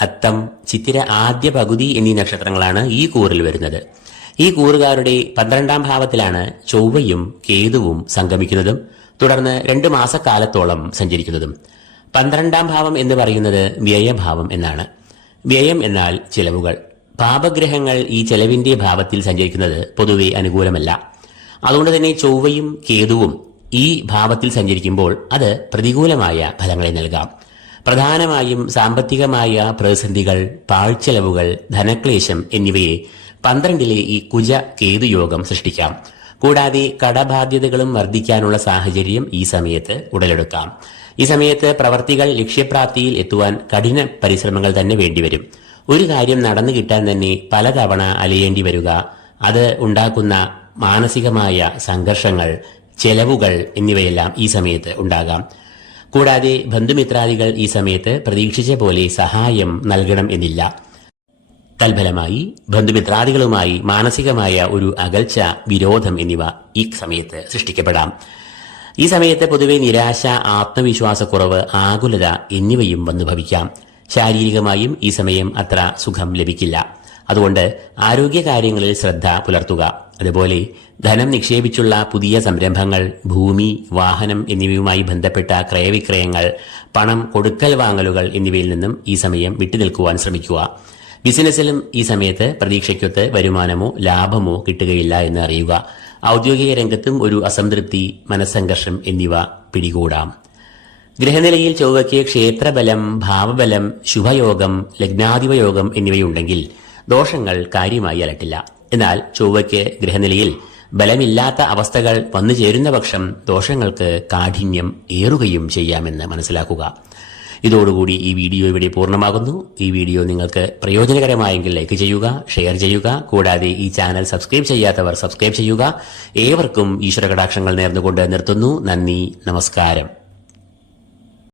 അത്തം ചിത്തിര ആദ്യ പകുതി എന്നീ നക്ഷത്രങ്ങളാണ് ഈ കൂറിൽ വരുന്നത്. ഈ കൂറുകാരുടെ പന്ത്രണ്ടാം ഭാവത്തിലാണ് ചൊവ്വയും കേതുവും സംഗമിക്കുന്നതും തുടർന്ന് രണ്ട് മാസക്കാലത്തോളം സഞ്ചരിക്കുന്നതും. പന്ത്രണ്ടാം ഭാവം എന്ന് പറയുന്നത് വ്യയഭാവം എന്നാണ്. വ്യയം എന്നാൽ ചിലവുകൾ. പാപഗ്രഹങ്ങൾ ഈ ചെലവിന്റെ ഭാവത്തിൽ സഞ്ചരിക്കുന്നത് പൊതുവെ അനുകൂലമല്ല. അതുകൊണ്ട് തന്നെ ചൊവ്വയും കേതുവും ഈ ഭാവത്തിൽ സഞ്ചരിക്കുമ്പോൾ അത് പ്രതികൂലമായ ഫലങ്ങളെ നൽകാം. പ്രധാനമായും സാമ്പത്തികമായ പ്രതിസന്ധികൾ പാഴ്ചെലവുകൾ ധനക്ലേശം എന്നിവയെ പന്ത്രണ്ടിലെ ഈ കുജ കേതുയോഗം സൃഷ്ടിക്കാം. കൂടാതെ കടബാധ്യതകളും വർദ്ധിക്കാനുള്ള സാഹചര്യം ഈ സമയത്ത് ഉടലെടുക്കാം. ഈ സമയത്ത് പ്രവർത്തികൾ ലക്ഷ്യപ്രാപ്തിയിൽ എത്തുവാൻ കഠിന പരിശ്രമങ്ങൾ തന്നെ വേണ്ടിവരും. ഒരു കാര്യം നടന്നു കിട്ടാൻ തന്നെ പലതവണ അലയേണ്ടി വരിക. അത് ഉണ്ടാക്കുന്ന മാനസികമായ സംഘർഷങ്ങൾ ചെലവുകൾ എന്നിവയെല്ലാം ഈ സമയത്ത് ഉണ്ടാകാം. കൂടാതെ ബന്ധുമിത്രാദികൾ ഈ സമയത്ത് പ്രതീക്ഷിച്ച പോലെ സഹായം നൽകണം എന്നില്ല. തൽഫലമായി ബന്ധുമിത്രാദികളുമായി മാനസികമായ ഒരു അകൽച്ച വിരോധം എന്നിവ ഈ സമയത്ത് സൃഷ്ടിക്കപ്പെടാം. ഈ സമയത്ത് പൊതുവെ നിരാശ ആത്മവിശ്വാസക്കുറവ് ആകുലത എന്നിവയും വന്നു ഭവിക്കാം. ശാരീരികമായും ഈ സമയം അത്ര സുഖം ലഭിക്കില്ല. അതുകൊണ്ട് ആരോഗ്യകാര്യങ്ങളിൽ ശ്രദ്ധ പുലർത്തുക. അതുപോലെ ധനം നിക്ഷേപിച്ചുള്ള പുതിയ സംരംഭങ്ങൾ ഭൂമി വാഹനം എന്നിവയുമായി ബന്ധപ്പെട്ട ക്രയവിക്രയങ്ങൾ പണം കൊടുക്കൽ വാങ്ങലുകൾ എന്നിവയിൽ നിന്നും ഈ സമയം വിട്ടുനിൽക്കുവാൻ ശ്രമിക്കുക. ബിസിനസ്സിലും ഈ സമയത്ത് പ്രതീക്ഷയ്ക്കൊത്ത് വരുമാനമോ ലാഭമോ കിട്ടുകയില്ല എന്ന് അറിയുക. ഔദ്യോഗിക രംഗത്തും ഒരു അസംതൃപ്തി മനസ്സംഘർഷം എന്നിവ പിടികൂടാം. ഗ്രഹനിലയിൽ ചൊവ്വയ്ക്ക് ക്ഷേത്രബലം ഭാവബലം ശുഭയോഗം ലഗ്നാധിപയോഗം എന്നിവയുണ്ടെങ്കിൽ ദോഷങ്ങൾ കാര്യമായി അലട്ടില്ല. എന്നാൽ ചൊവ്വയ്ക്ക് ഗ്രഹനിലയിൽ ബലമില്ലാത്ത അവസ്ഥകൾ വന്നു ചേരുന്ന പക്ഷം ദോഷങ്ങൾക്ക് കാഠിന്യം ഏറുകയും ചെയ്യാമെന്ന് മനസ്സിലാക്കുക. ഇതോടുകൂടി ഈ വീഡിയോ ഇവിടെ പൂർണമാകുന്നു. ഈ വീഡിയോ നിങ്ങൾക്ക് പ്രയോജനകരമായെങ്കിൽ ലൈക്ക് ചെയ്യുക ഷെയർ ചെയ്യുക കൂടാതെ ഈ ചാനൽ സബ്സ്ക്രൈബ് ചെയ്യാത്തവർ സബ്സ്ക്രൈബ് ചെയ്യുക. ഏവർക്കും ഈശ്വര കടാക്ഷങ്ങൾ നേർന്നുകൊണ്ട് നിർത്തുന്നു. നന്ദി നമസ്കാരം.